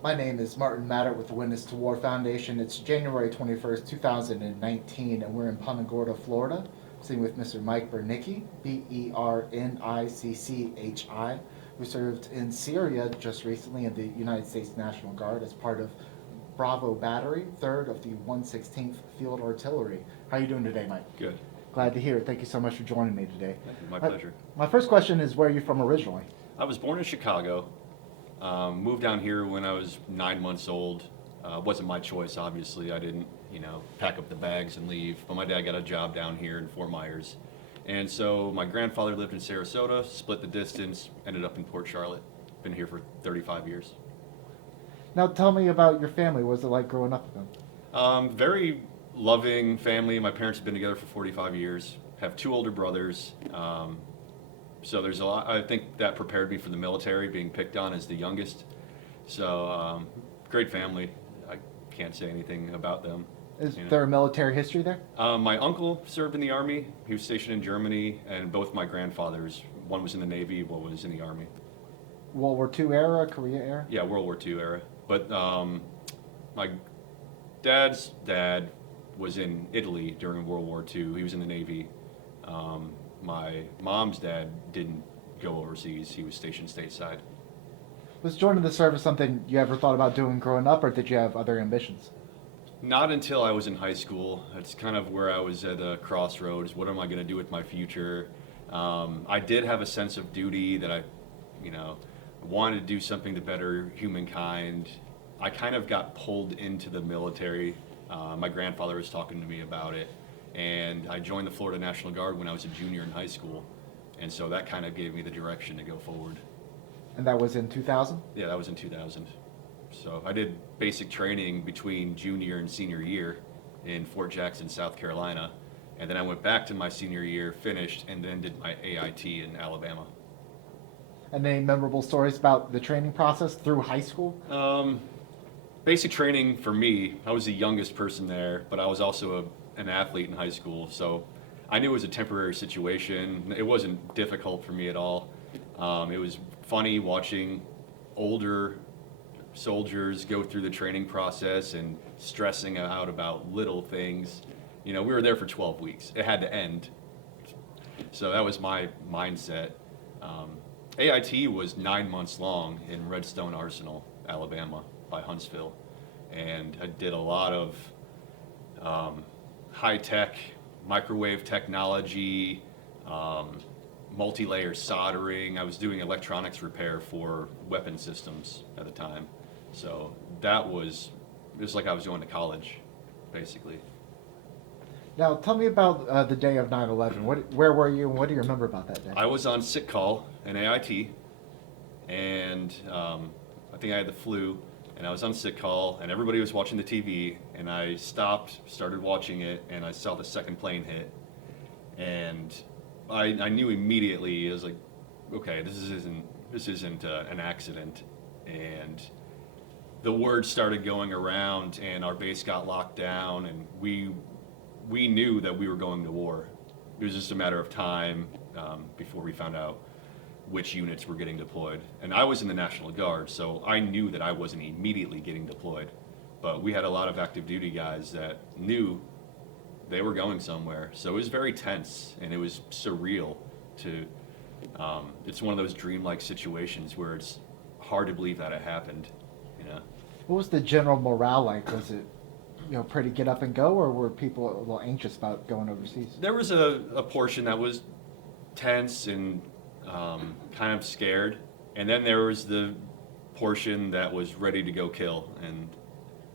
My name is Martin Matter with the Witness to War Foundation. It's January 21st, 2019, and we're in Punta Gorda, Florida, sitting with Mr. Mike Bernicchi, Bernicchi, who served in Syria just recently in the United States National Guard as part of Bravo Battery, 3rd of the 116th Field Artillery. How are you doing today, Mike? Good. Glad to hear it. Thank you so much for joining me today. Thank you. My pleasure. My first question is, where are you from originally? I was born in Chicago. Moved down here when I was 9 months old. Wasn't my choice, obviously. I didn't, pack up the bags and leave. But my dad got a job down here in Fort Myers. And so my grandfather lived in Sarasota, split the distance, ended up in Port Charlotte. Been here for 35 years. Now tell me about your family. What was it like growing up with them? Very loving family. My parents have been together for 45 years. Have two older brothers. So there's a lot. I think that prepared me for the military, being picked on as the youngest. So great family. I can't say anything about them. Is there a military history there? My uncle served in the Army. He was stationed in Germany, and both my grandfathers, one was in the Navy, one was in the Army. World War II era, Korea era? Yeah, World War II era. But my dad's dad was in Italy during World War II. He was in the Navy. My mom's dad didn't go overseas. He was stationed stateside. Was joining the service something you ever thought about doing growing up, or did you have other ambitions? Not until I was in high school. It's kind of where I was at a crossroads. What am I going to do with my future? I did have a sense of duty that I wanted to do something to better humankind. I kind of got pulled into the military. My grandfather was talking to me about it. And I joined the Florida National Guard when I was a junior in high school. And so that kind of gave me the direction to go forward. And that was in 2000? Yeah, that was in 2000. So I did basic training between junior and senior year in Fort Jackson, South Carolina. And then I went back to my senior year, finished, and then did my AIT in Alabama. And any memorable stories about the training process through high school? Basic training for me, I was the youngest person there, but I was also an athlete in high school, so I knew it was a temporary situation. It wasn't difficult for me at all. It was funny watching older soldiers go through the training process and stressing out about little things. We were there for 12 weeks. It had to end. So that was my mindset. AIT was 9 months long in Redstone Arsenal, Alabama, by Huntsville. And I did a lot of high-tech microwave technology, multi-layer soldering. I was doing electronics repair for weapon systems at the time. So it was like I was going to college, basically. Now tell me about the day of 9/11. Where were you, and what do you remember about that day? I was on sick call in AIT, and I think I had the flu, and I was on sick call, and everybody was watching the TV, and I stopped, started watching it, and I saw the second plane hit, and I knew immediately. I was like, okay, this isn't an accident, and the word started going around, and our base got locked down, and we knew that we were going to war. It was just a matter of time before we found out which units were getting deployed. And I was in the National Guard, so I knew that I wasn't immediately getting deployed. But we had a lot of active duty guys that knew they were going somewhere. So it was very tense, and it was surreal to, it's one of those dreamlike situations where it's hard to believe that it happened. What was the general morale like? Was it pretty get up and go, or were people a little anxious about going overseas? There was a portion that was tense and kind of scared, and then there was the portion that was ready to go kill, and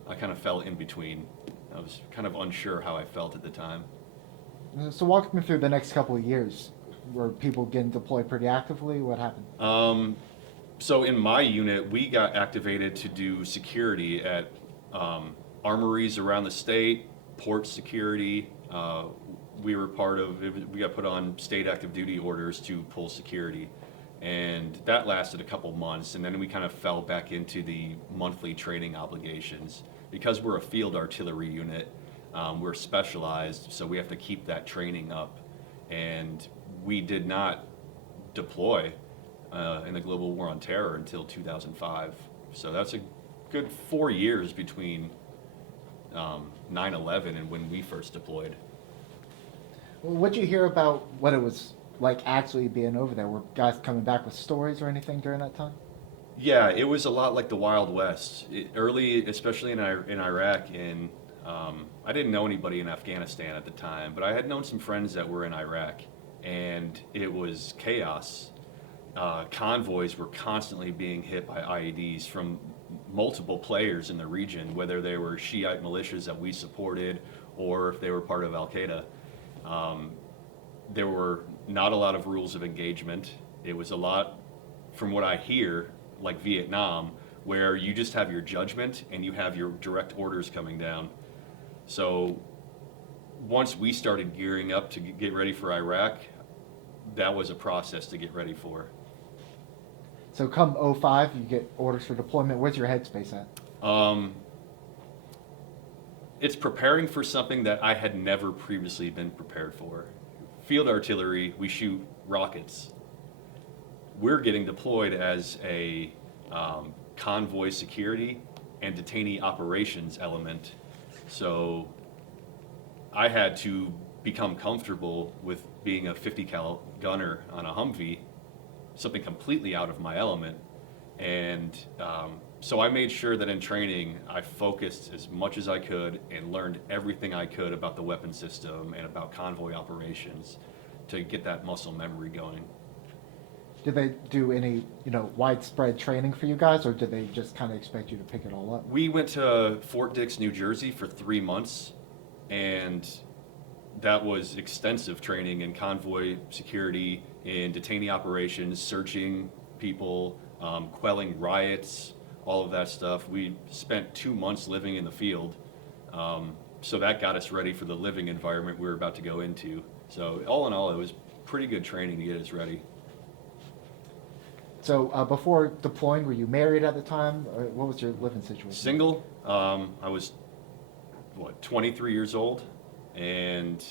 I kind of fell in between. I was kind of unsure how I felt at the time. So walk me through the next couple of years. Were people getting deployed pretty actively? What happened? So in my unit, we got activated to do security at armories around the state, port security. We were we got put on state active duty orders to pull security. And that lasted a couple months, and then we kind of fell back into the monthly training obligations. Because we're a field artillery unit, we're specialized, so we have to keep that training up. And we did not deploy in the global war on terror until 2005. So that's a good 4 years between 9/11 and when we first deployed. Well, what'd you hear about what it was like actually being over there? Were guys coming back with stories or anything during that time? Yeah, it was a lot like the Wild West. Early, especially in Iraq, and I didn't know anybody in Afghanistan at the time, but I had known some friends that were in Iraq, and it was chaos. Convoys were constantly being hit by IEDs from multiple players in the region, whether they were Shiite militias that we supported or if they were part of Al Qaeda. Um, there were not a lot of rules of engagement. It was a lot, from what I hear, like Vietnam, where you just have your judgment and you have your direct orders coming down. So once we started gearing up to get ready for Iraq, that was a process to get ready for. So come '05, you get orders for deployment. Where's your headspace at? It's preparing for something that I had never previously been prepared for. Field artillery, we shoot rockets. We're getting deployed as a convoy security and detainee operations element. So I had to become comfortable with being a 50 cal gunner on a Humvee, something completely out of my element. And so I made sure that in training I focused as much as I could and learned everything I could about the weapon system and about convoy operations to get that muscle memory going. Did they do any, widespread training for you guys, or did they just kind of expect you to pick it all up? We went to Fort Dix, New Jersey for 3 months, and that was extensive training in convoy security, in detainee operations, searching people, quelling riots, all of that stuff. We spent 2 months living in the field, so that got us ready for the living environment we were about to go into. So all in all, it was pretty good training to get us ready. So before deploying, were you married at the time, or what was your living situation? Single, I was, 23 years old, and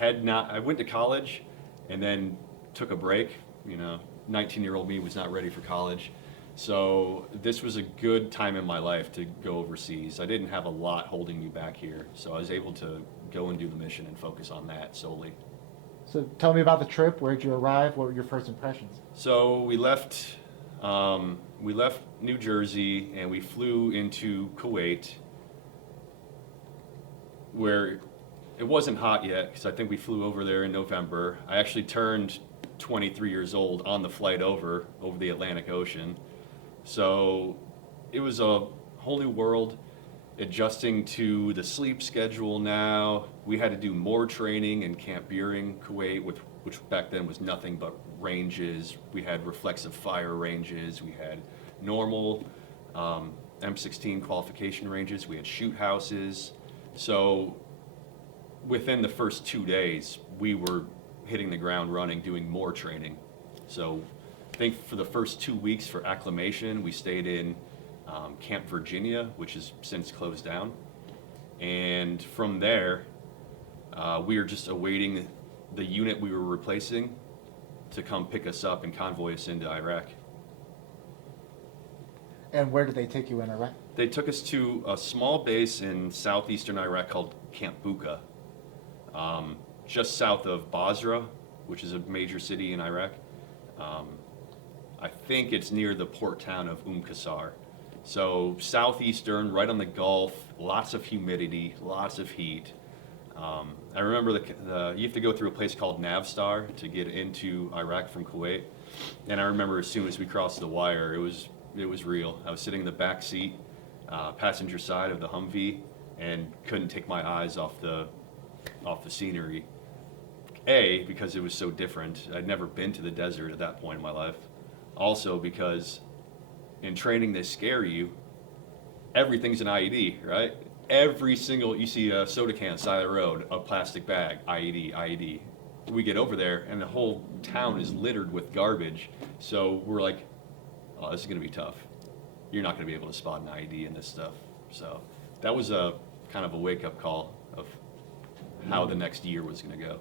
I went to college and then took a break. 19-year-old me was not ready for college. So this was a good time in my life to go overseas. I didn't have a lot holding me back here, so I was able to go and do the mission and focus on that solely. So tell me about the trip. Where'd you arrive? What were your first impressions? So we left New Jersey and we flew into Kuwait, where it wasn't hot yet because I think we flew over there in November. I actually turned 23 years old on the flight over the Atlantic Ocean. So it was a whole new world, adjusting to the sleep schedule now. We had to do more training in Camp Buehring, Kuwait, which back then was nothing but ranges. We had reflexive fire ranges. We had normal M16 qualification ranges. We had shoot houses. So within the first 2 days, we were hitting the ground running, doing more training. So I think for the first 2 weeks for acclimation, we stayed in Camp Virginia, which has since closed down. And from there, we were just awaiting the unit we were replacing to come pick us up and convoy us into Iraq. And where did they take you in Iraq? They took us to a small base in southeastern Iraq called Camp Buka, just south of Basra, which is a major city in Iraq. I think it's near the port town of Qasr. So southeastern, right on the Gulf, lots of humidity, lots of heat. I remember you have to go through a place called Navstar to get into Iraq from Kuwait. And I remember as soon as we crossed the wire, it was real. I was sitting in the back seat, passenger side of the Humvee, and couldn't take my eyes off the scenery. Because it was so different. I'd never been to the desert at that point in my life. Also because in training they scare you. Everything's an IED, right? You see a soda can side of the road, a plastic bag, IED, IED. We get over there and the whole town is littered with garbage. So we're like, oh, this is gonna be tough. You're not gonna be able to spot an IED in this stuff. So that was a kind of a wake-up call of how the next year was gonna go.